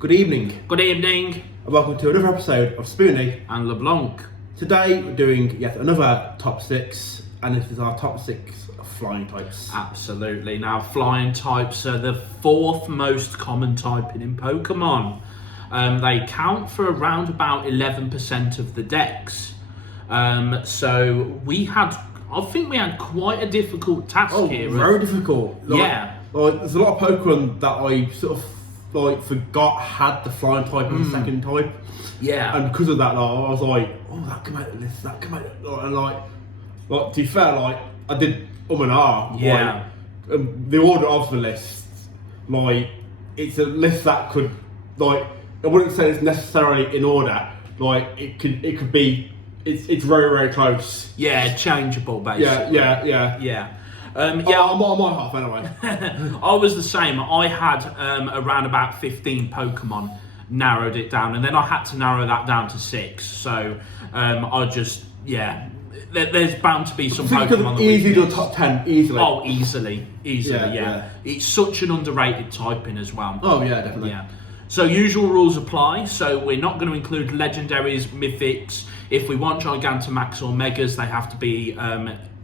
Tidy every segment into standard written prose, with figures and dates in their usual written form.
Good evening, Good evening, and welcome to another episode of Spoony and LeBlanc. Today we're doing yet another top 6, and this is our top 6 of flying types. Absolutely. Now, flying types are the 4th most common typing in Pokemon. They count for around about 11% of the decks. So I think we had quite a difficult task here. Very difficult. There's a lot of Pokemon that I sort of forgot had the flying type and the second type. Yeah. And because of that, I was like, oh, that came out of this, that came out of this. And like, to be fair, I did and ah. Yeah. The order of the list, it's a list that could, I wouldn't say it's necessarily in order. It could be, it's very, very close. Yeah, changeable, basically. Yeah. I'm on my half anyway. I was the same. I had around about 15 Pokemon, narrowed it down, and then I had to narrow that down to 6. So there's bound to be some Pokemon that easily do a top 10 easily. Oh, easily, yeah. It's such an underrated typing as well. Oh yeah, definitely. Yeah. So usual rules apply. So we're not going to include legendaries, mythics. If we want Gigantamax or Megas, they have to be.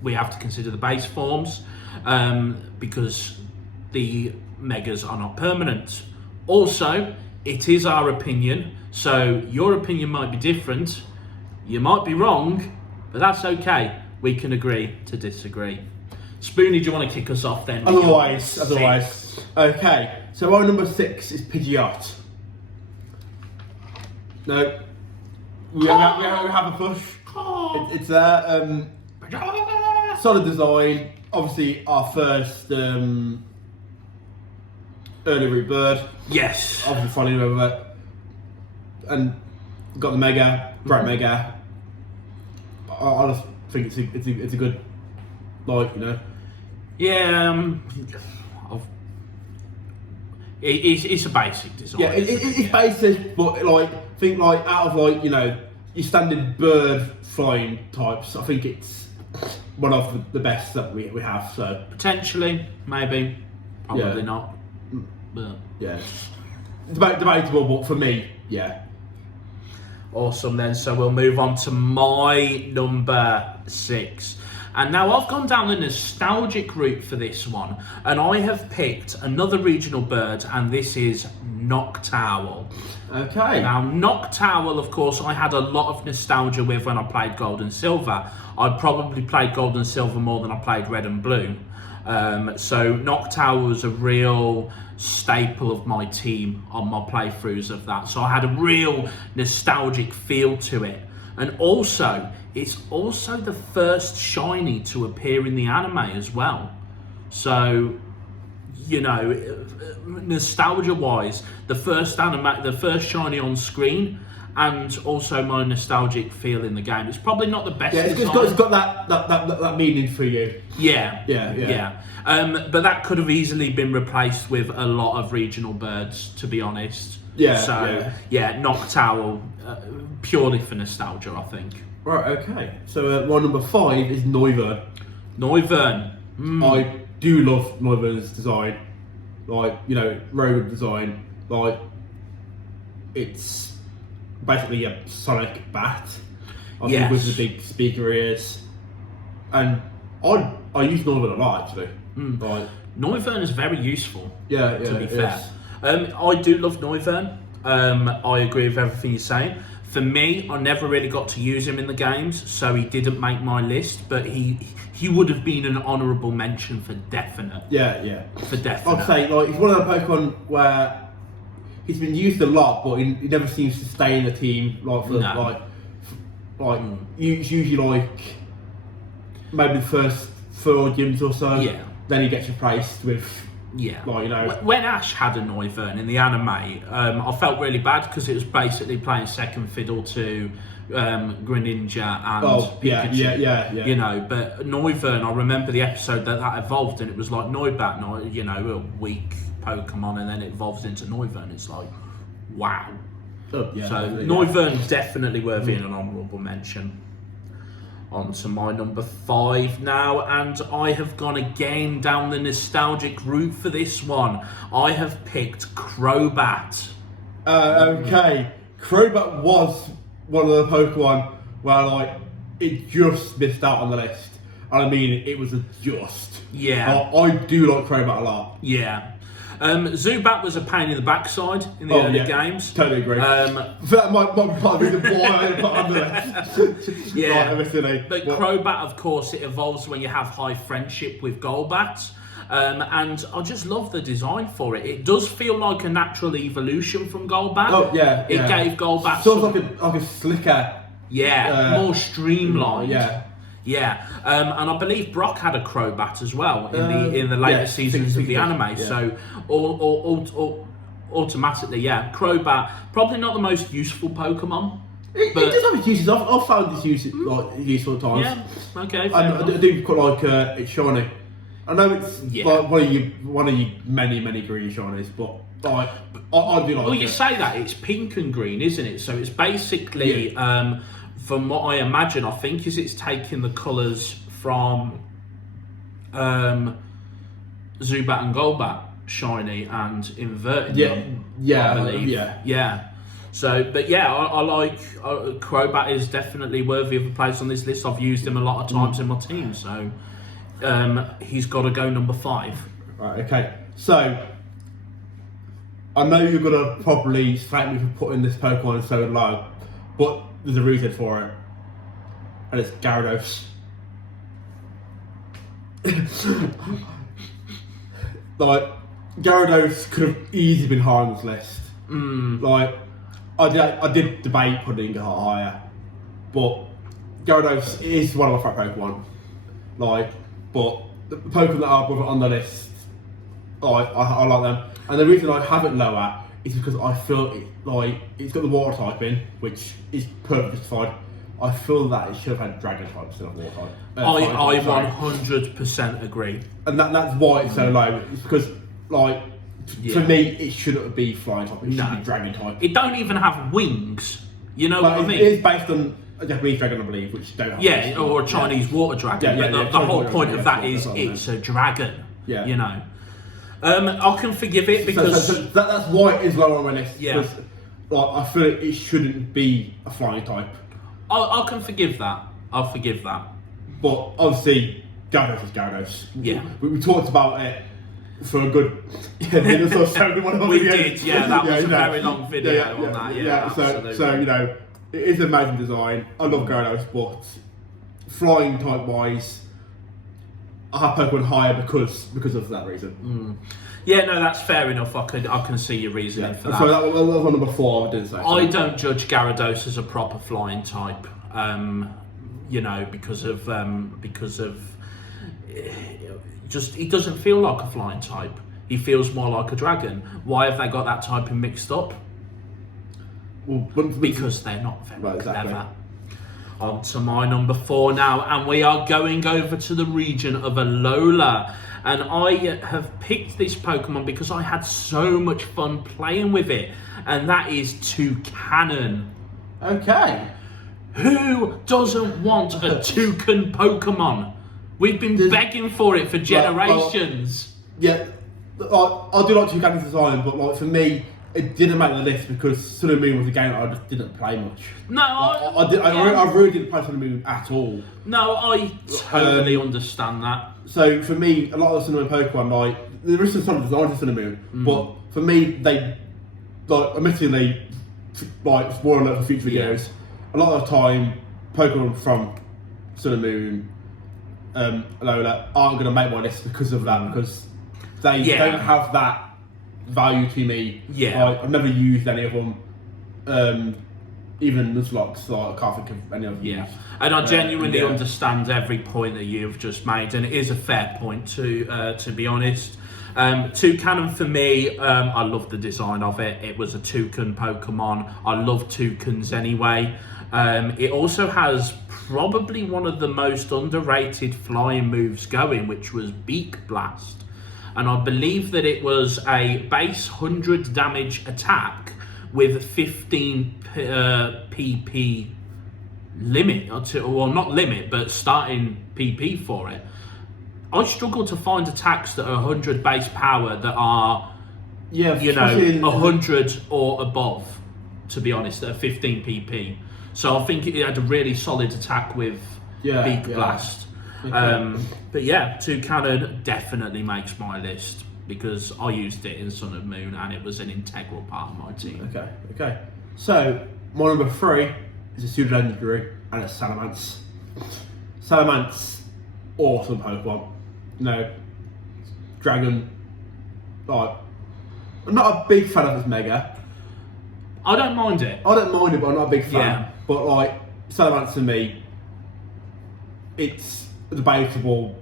We have to consider the base forms because the Megas are not permanent. Also, it is our opinion, so your opinion might be different. You might be wrong, but that's okay. We can agree to disagree. Spoony, do you want to kick us off then? Otherwise. Okay, so our number 6 is Pidgeot. No, we have a push. It's there. Solid design. Obviously, our first early root bird. Yes. Obviously, falling over, and got the mega, great mega. I just think it's a good, Yeah. It's a basic design. Yeah, it's basic, but think out of your standard bird flying types, I think it's one of the best that we have. So potentially, maybe, probably not. But yeah, debatable, but for me, yeah. Awesome then. So we'll move on to my number 6. And now I've gone down the nostalgic route for this one, and I have picked another regional bird, and this is Noctowl. Okay. Now, Noctowl, of course, I had a lot of nostalgia with when I played Gold and Silver. I probably played Gold and Silver more than I played Red and Blue. So Noctowl was a real staple of my team on my playthroughs of that. So I had a real nostalgic feel to it. And also, it's also the first shiny to appear in the anime as well. So, nostalgia-wise, the first shiny on screen, and also my nostalgic feel in the game. It's probably not the best. Yeah, it's got that meaning for you. Yeah. But that could have easily been replaced with a lot of regional birds, to be honest. Noctowl, purely for nostalgia, I think. Right, okay. So my number 5 is Noivern. I do love Noivern's design. Road design. It's basically a sonic bat. I think with the big speaker ears. And I use Noivern a lot, actually. Noivern is very useful. To be fair. I do love Noivern. I agree with everything you're saying. For me, I never really got to use him in the games, so he didn't make my list, but he would have been an honourable mention for definite. Yeah. For definite. I'd say he's one of the Pokemon where he's been used a lot, but he never seems to stay in the team. Usually maybe the first 4 gyms or so. Yeah. Then he gets replaced with. Yeah. When Ash had a Noivern in the anime, I felt really bad because it was basically playing second fiddle to Greninja and Pikachu. Yeah. But Noivern, I remember the episode that evolved, and it was like Noibat, a weak Pokemon, and then it evolves into Noivern. It's like, wow. Noivern definitely worthy in an honourable mention. On to my number 5 now, and I have gone again down the nostalgic route for this one. I have picked Crobat. Okay, Crobat was one of the Pokemon where like it just missed out on the list. And I mean, it was a just. Yeah. I do like Crobat a lot. Yeah. Zubat was a pain in the backside in the early games. Totally agree. That might be part of the reason why I put on the list. Yeah. Like, but Crobat, of course, it evolves when you have high friendship with Golbat. And I just love the design for it. It does feel like a natural evolution from Golbat. Oh, yeah. It gave Golbat sort of like a slicker. Yeah, more streamlined. Yeah. Yeah, and I believe Brock had a Crobat as well in the later seasons of the anime. Yeah. So, automatically, Crobat probably not the most useful Pokemon. It does have its uses. I've found its use useful at times. Yeah, okay. I do quite like it's shiny. I know it's like one of your many green shinies, but like I do like. Well, you say that it's pink and green, isn't it? So it's basically. From what I imagine, I think it's taking the colours from Zubat and Golbat shiny and inverting them. Yeah, I believe. Yeah. So, but I like Crobat is definitely worthy of a place on this list. I've used him a lot of times in my team, so he's got to go number 5. Right. Okay. So I know you're gonna probably slap me for putting this Pokemon so low, but there's a reason for it, and it's Gyarados. Like, Gyarados could have easily been higher on this list. Like, I did debate putting it higher, but Gyarados is one of my favourite Pokemon. Like, but the Pokemon that are on the list, I like them, and the reason I have it lower is because I feel it's got the water type in, which is perfectly justified. I feel that it should have had dragon type instead of water type. I 100% agree. And that's why it's so low. It's because for me it shouldn't be flying type. It should be dragon type. It don't even have wings. You know what I mean? It is based on a Japanese dragon, I believe, which don't have wings. Or a Chinese water dragon. But the whole point of that is it's a dragon. Yeah. You know. I can forgive it because so that's why it is lower on my list. Yeah. Because I feel it shouldn't be a flying type. I can forgive that. I'll forgive that. But obviously, Gyarados is Gyarados. Yeah. We talked about it for a good minute or so. We did. Yeah, that was a very long video on that. Yeah. So it is an amazing design. I love Gyarados, but flying type wise, I have Pokemon higher because of that reason. Yeah, no, that's fair enough. I can see your reasoning for that. So that was one number 4. I didn't say. I don't judge Gyarados as a proper flying type. Because of just he doesn't feel like a flying type. He feels more like a dragon. Why have they got that typing mixed up? Well, because they're not very clever. Exactly. On to my number 4 now, and we are going over to the region of Alola. And I have picked this Pokemon because I had so much fun playing with it, and that is Toucannon. Okay. Who doesn't want a toucan Pokemon? We've been begging for it for generations. I do like Toucannon's design, but for me, it didn't make the list because Sun and Moon was a game that I just didn't play much. No, I really didn't play Sun and Moon at all. No, I totally understand that. So for me, a lot of the Sun and Moon Pokemon, there is some design to Sun and Moon, but for me, they, admittedly, spoiler alert for future videos, a lot of the time, Pokemon from Sun and Moon, Alola, aren't going to make my list because of that, because they don't have that value to me. I've never used any of them. Even Nuzlocke, I can't think of any of them. And I genuinely understand every point that you've just made, and it is a fair point to be honest. Toucannon for me, I love the design of it. It was a toucan Pokemon. I love toucans anyway. It also has probably one of the most underrated flying moves going, which was Beak Blast. And I believe that it was a base 100 damage attack with 15 PP limit, well not limit, but starting PP for it. I struggle to find attacks that are 100 base power that are Yeah, you know, especially 100 or above, to be honest, at 15 pp. So I think it had a really solid attack with Beak Blast. Okay. But yeah, 2 cannon definitely makes my list because I used it in Sun and Moon and it was an integral part of my team. Okay. So my number 3 is a pseudo legendary and it's Salamence. Salamence, awesome Pokemon. No, Dragon. Like, I'm not a big fan of this Mega. I don't mind it. I don't mind it, but I'm not a big fan. Yeah. But like Salamence to me, it's debatable.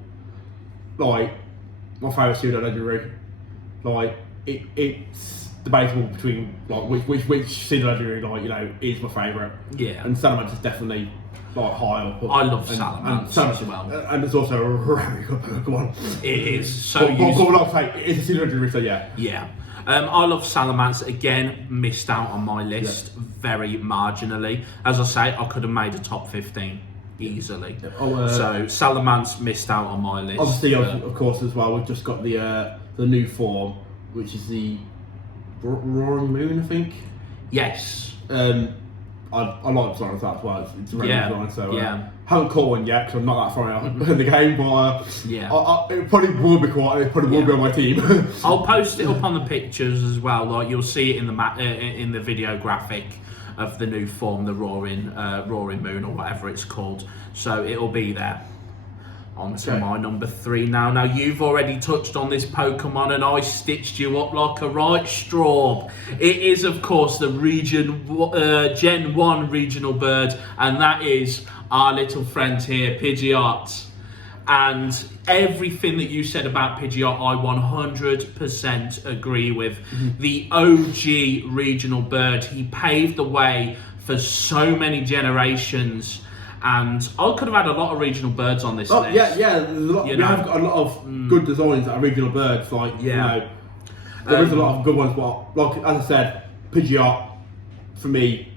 Like my favourite pseudo legendary. Like it's debatable between like which pseudo legendary is my favourite. Yeah. And Salamence is definitely like high up. I love Salamence as well. And it's also a very good Pokemon. It is so useful. But like I say, it's a pseudo legendary, so yeah. Yeah. I love Salamence. Again, missed out on my list very marginally. As I say, I could have made a top 15 easily. So Salamence missed out on my list. Obviously, of course, as well, we've just got the new form, which is the Roaring Moon, I think. Yes. I like design of that as well. It's a very good design, so haven't caught one yet because I'm not that far out in the game, but it probably will be quite. It probably will be on my team. I'll post it up on the pictures as well. Like you'll see it in the video graphic of the new form, the Roaring Moon or whatever it's called. So it'll be there. On to my number 3 now. Now you've already touched on this Pokemon and I stitched you up like a right straw. It is of course the Gen 1 regional bird, and that is our little friend here, Pidgeot. And everything that you said about Pidgeot, I 100% agree with. The OG regional bird, he paved the way for so many generations. And I could have had a lot of regional birds on this list. Yeah. We have got a lot of good designs that are regional birds. Like, there is a lot of good ones. But like as I said, Pidgeot, for me,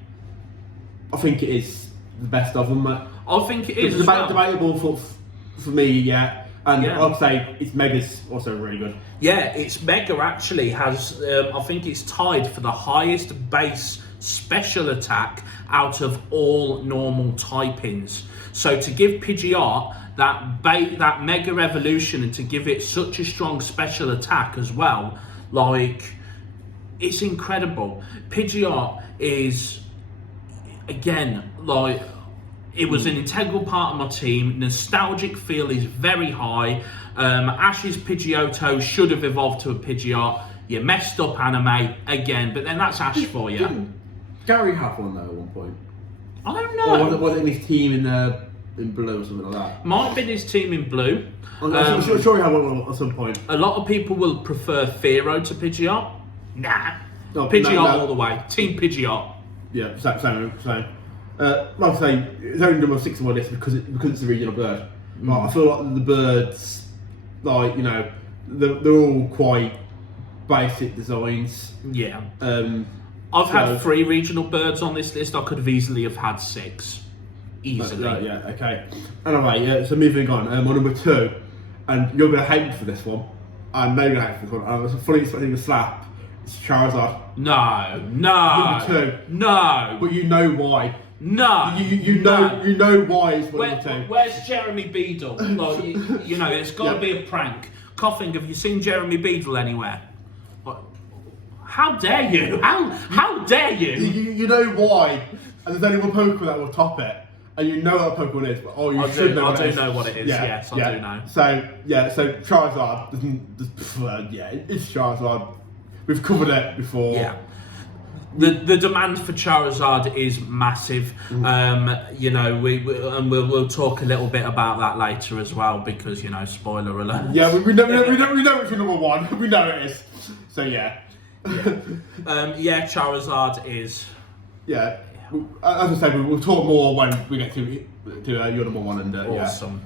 I think it is the best of them. I think it is. It's debatable for me, yeah. And I'd say its Mega's also really good. Yeah, its Mega actually has, I think it's tied for the highest base special attack out of all normal typings. So to give Pidgeot that Mega Evolution and to give it such a strong special attack as well, like, it's incredible. Pidgeot is, again, like, it was an integral part of my team. Nostalgic feel is very high. Ash's Pidgeotto should have evolved to a Pidgeot. You messed up anime again, but then that's Ash for you. Didn't Gary have one though at one point? I don't know. Or was it in his team in blue or something like that? Might have been his team in blue. I'm sure he had one at some point. A lot of people will prefer Fearow to Pidgeot. Nah. No, Pidgeot all the way. Team Pidgeot. Yeah, same. Like I say, it's only number 6 on my list because it's a regional bird. Like, I feel like the birds, like, you know, they're all quite basic designs. Yeah. I've had 3 regional birds on this list. I could have easily have had 6. Easily. Okay. Anyway, so moving on. My number 2, and you're going to hate me for this one. I know you're going to hate me for this one. I was fully expecting a slap. It's Charizard. No. Number 2. No. But you know why. No. You know why it's number 2. Where's Jeremy Beadle? Like, you know, it's got to be a prank. Coughing, have you seen Jeremy Beadle anywhere? How dare you? How dare you? You know why, and there's only one Pokemon that will top it, and you know what a Pokemon is, but you should know what it is. I do know what it is, yes, I do know. So Charizard it's Charizard. We've covered it before. Yeah. The demand for Charizard is massive. You know, we'll talk a little bit about that later as well because, you know, spoiler alert. Yeah, we know it's your number 1. We know it is. So yeah. Charizard is. Yeah, as I said, we'll talk more when we get to your number 1 and awesome.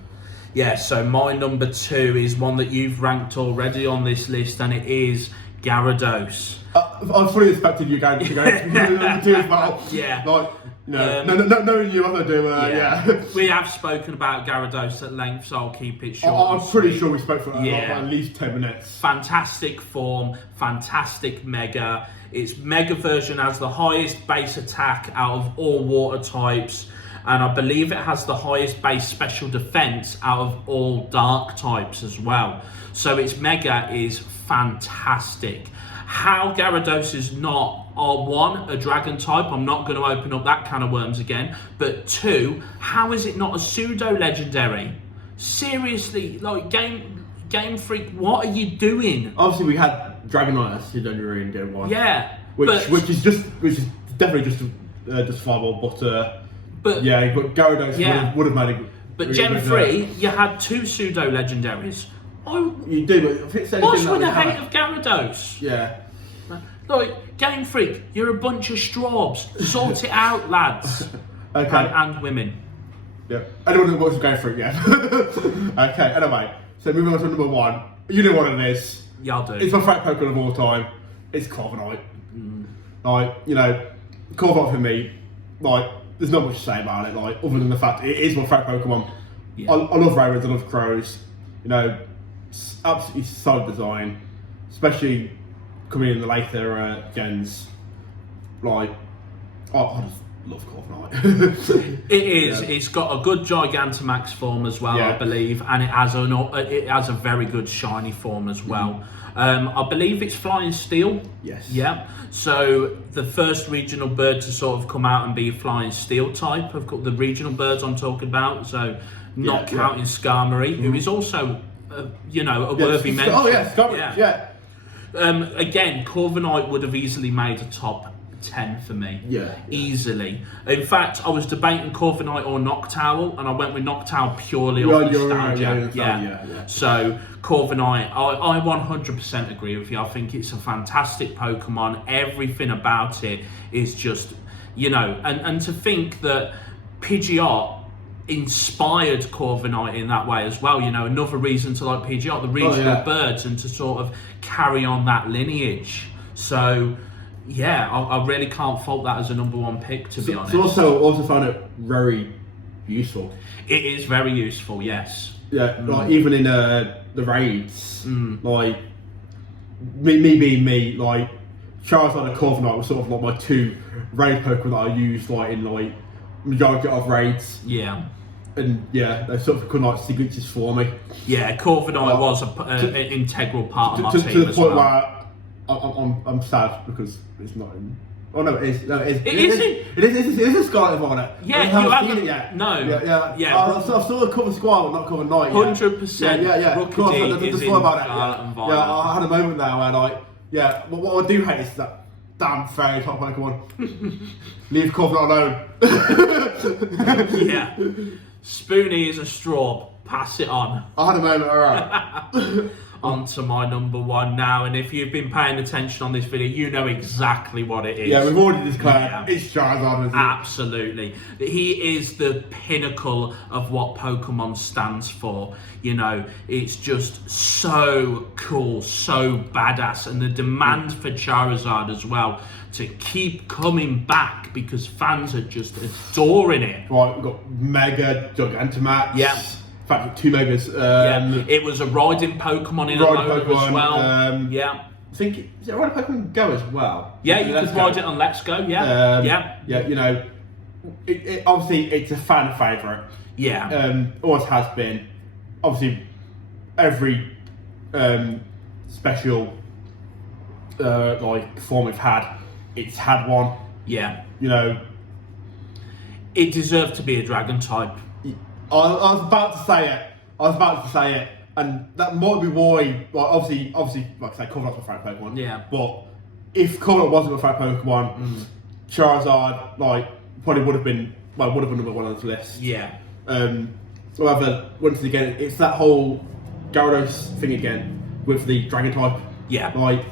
Yeah, so my number 2 is one that you've ranked already on this list, and it is Gyarados. I fully expected you going to go number 2 as well. Yeah. Like, No, knowing you, I'm gonna do. Yeah. We have spoken about Gyarados at length, so I'll keep it short. I'm pretty sure we spoke for at least 10 minutes. Fantastic form, fantastic Mega. Its Mega version has the highest base attack out of all water types, and I believe it has the highest base special defense out of all dark types as well. So its Mega is fantastic. How Gyarados is not, one, a dragon type, I'm not going to open up that can of worms again, but two, how is it not a pseudo legendary? Seriously, like Game Freak, what are you doing? Obviously, we had Dragonite as pseudo in game 1. Yeah, which is definitely justifiable, but yeah, but Gyarados would have made it. But Gen 3, you had 2 pseudo legendaries. You do, but if it's anything what's with the hate of Gyarados? Yeah. Like, Game Freak, you're a bunch of straws. Sort it out, lads. Okay. And women. Yeah. Anyone who wants to go for it, yeah. Okay, anyway. So moving on to number 1. You know what it is. Yeah, I do. It's my favourite Pokemon of all time. It's Corviknight. Like, you know, Corviknight for me, like, there's not much to say about it, like, other than the fact it is my favourite Pokemon. Yeah. I love Ravens, I love Crows. You know, absolutely solid design, especially coming in the later gens. Like, I just love Corviknight. It is. Yeah. It's got a good Gigantamax form as well, I believe, and it has a very good shiny form as well. I believe it's Flying Steel. Yes. Yeah. So the first regional bird to sort of come out and be a Flying Steel type. I've got the regional birds I'm talking about. So not counting Skarmory, who is also, a worthy mention. Oh yeah, Skarmory. Yeah. Again, Corviknight would have easily made a top 10 for me. Yeah. Easily. In fact, I was debating Corviknight or Noctowl, and I went with Noctowl purely on nostalgia. Yeah. So, Corviknight, I 100% agree with you. I think it's a fantastic Pokemon. Everything about it is just, and to think that Pidgeot inspired Corviknight in that way as well, another reason to like Pidgeot, the regional birds, and to sort of carry on that lineage. So, yeah, I really can't fault that as a number 1 pick, to be honest. So also find it very useful. It is very useful, yes. Yeah, like even in the raids, like me being me, like Charizard and Corviknight were sort of like my 2 raid Pokemon that I used like in like majority of raids. Yeah. And yeah, they sort of could like signatures for me. Yeah, Corviknight was an integral part of my team to the as point well. where I'm sad because it's not in. Oh no, it is. No, it is. It is a Scarlet on it. Yeah, you haven't seen it yet. No. Yeah. I saw the cover Squall, not cover Night. 100%. Yeah. Of course, is in about it. and Yeah, I had a moment there where like, what I do hate is that damn fairy top Pokemon. Leave Corviknight alone. Yeah. Spoony is a straw. Pass it on. I had a moment, alright. On to my number 1 now, and if you've been paying attention on this video, you know exactly what it is. Yeah, we've already declared it's Charizard, isn't it? Absolutely. He is the pinnacle of what Pokemon stands for. It's just so cool, so badass, and the demand for Charizard as well to keep coming back because fans are just adoring it. Right, we've got Mega, Gigantamax. Yeah. In fact, 2 Megas. It was a riding Pokemon in a moment as well. I think, is it a riding Pokemon Go as well? Yeah, you could ride it on Let's Go, Yeah, it obviously it's a fan favourite. Yeah. Always has been. Obviously, every special like form it's had one. Yeah. It deserved to be a dragon type. I was about to say it, and that might be why. Like obviously, like I say, Corviknight's my favourite Pokemon. Yeah. But if Corviknight wasn't my favourite Pokemon, Charizard probably would have been number 1 on this list. Yeah. However, once again, it's that whole Gyarados thing again with the Dragon type. Yeah. Like,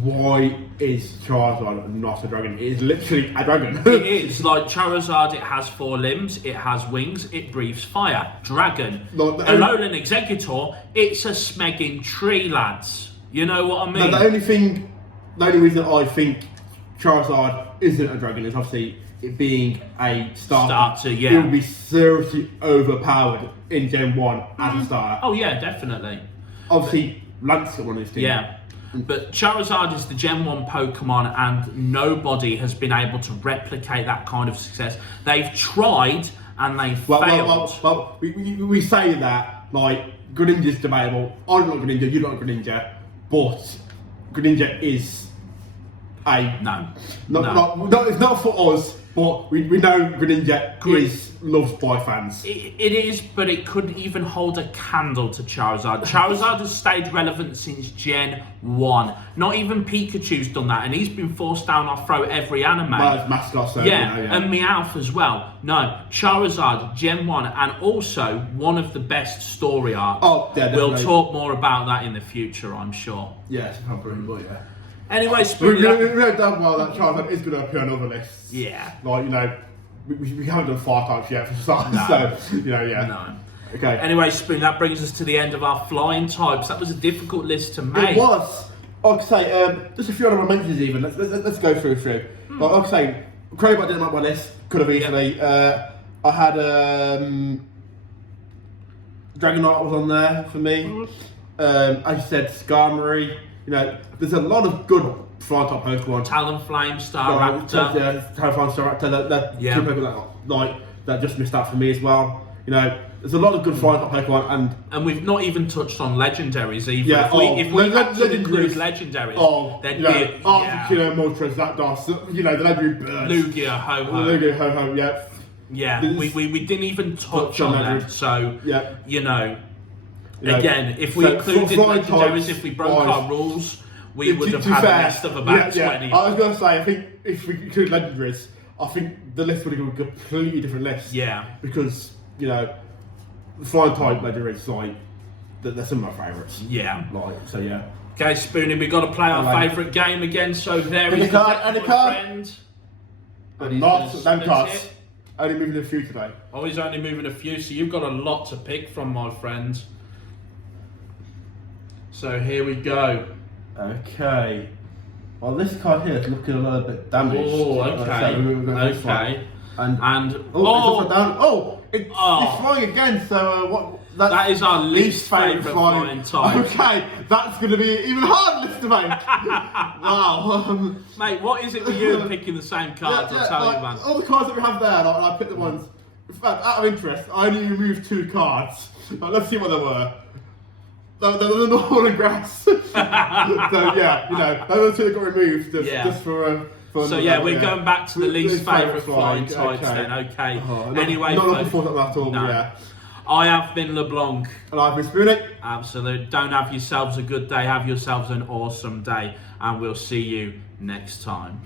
why is Charizard not a dragon? It is literally a dragon. It is. Like Charizard, it has 4 limbs, it has wings, it breathes fire. Dragon. Alolan Exeggutor, it's a smegging tree, lads. You know what I mean? The only reason I think Charizard isn't a dragon. It's obviously it being a starter. Yeah. It would be seriously overpowered in Gen 1 as a starter. Oh yeah, definitely. Obviously, Lance got one of these things. Yeah. But Charizard is the Gen 1 Pokemon, and nobody has been able to replicate that kind of success. They've tried and they've failed. Well, we say that, like, Greninja's debatable. I'm not Greninja, you're not Greninja, but Greninja is a... No. It's not for us, but we know Greninja is loved by fans. It is, but it couldn't even hold a candle to Charizard. Charizard has stayed relevant since Gen 1. Not even Pikachu's done that, and he's been forced down our throat every anime. Well, it's mascot, so yeah, you know, and Meowth as well. No, Charizard, Gen 1, and also one of the best story arcs. Oh, yeah, we'll definitely. talk more about that in the future, I'm sure. Yes, probably, yeah. Anyway, Spoony, we know damn well that Charizard is going to appear on other lists. yeah. Like, you know, we haven't done 5 types yet for starters, No. so, you know, yeah. No. Okay. Anyway, Spoon, that brings us to the end of our flying types. That was a difficult list to make. It was. Like I say, just a few other mentions even. Let's go through a few. Like I say, Crowbar didn't make my list. Could have easily. I had Dragonite was on there for me. As you said, Skarmory. You know, there's a lot of good flying type Pokemon. Talonflame, Staraptor. Yeah, Talonflame, Staraptor. That Yeah. two Pokemon that just missed out for me as well. You know, there's a lot of good flying type Pokemon, And we've not even touched on legendaries either. Yeah, if we had to legendaries- include legendaries, there'd be Articuno, Moltres, Zapdos, you know, the legendary birds. Lugia, Ho-Ho. Lugia, Ho-Ho, yeah. Yeah, This- we didn't even touch Touch on on them. legendaries. So, Yeah. you know, You know, again, if we so included flying legendaries, types if we broke wise- our rules, we would To have be had fair, a list of about 20. I was going to say, I think if we include legendaries, I think the list would have been a completely different list. Yeah. Because, you know, the flying type legendaries, like, they're some of my favourites. Yeah. Like, so yeah. Okay, Spoonie, we've got to play our Like- favourite game again. So there Any is the card, deck, any my card? friend. And not He's them split cards. it. Only moving a few today. Oh, he's only moving a few, so you've got a lot to pick from, my friend. So here we go. Okay. Well, this card here is looking a little bit damaged. Oh, okay. So we're going to this one. Okay. And it's oh, upside down. Oh, it's flying again. So what? that is our least favourite flying type. Okay, that's going to be even harder list to make. Wow. Mate, what is it with you and picking the same cards? I'll tell you, man. All the cards that we have there, like, I picked the ones. In fact, out of interest, I only removed 2 cards. Like, let's see what they were. They were normal and grass. So yeah, you know, those 2 that got removed just for. So yeah, we're going back to the least favourite flying types then. Okay. Anyway, not looking forward to that at all. no. Yeah. I have been LeBlanc. And I've been Spoony. Absolute. Don't have yourselves a good day. Have yourselves an awesome day, and we'll see you next time.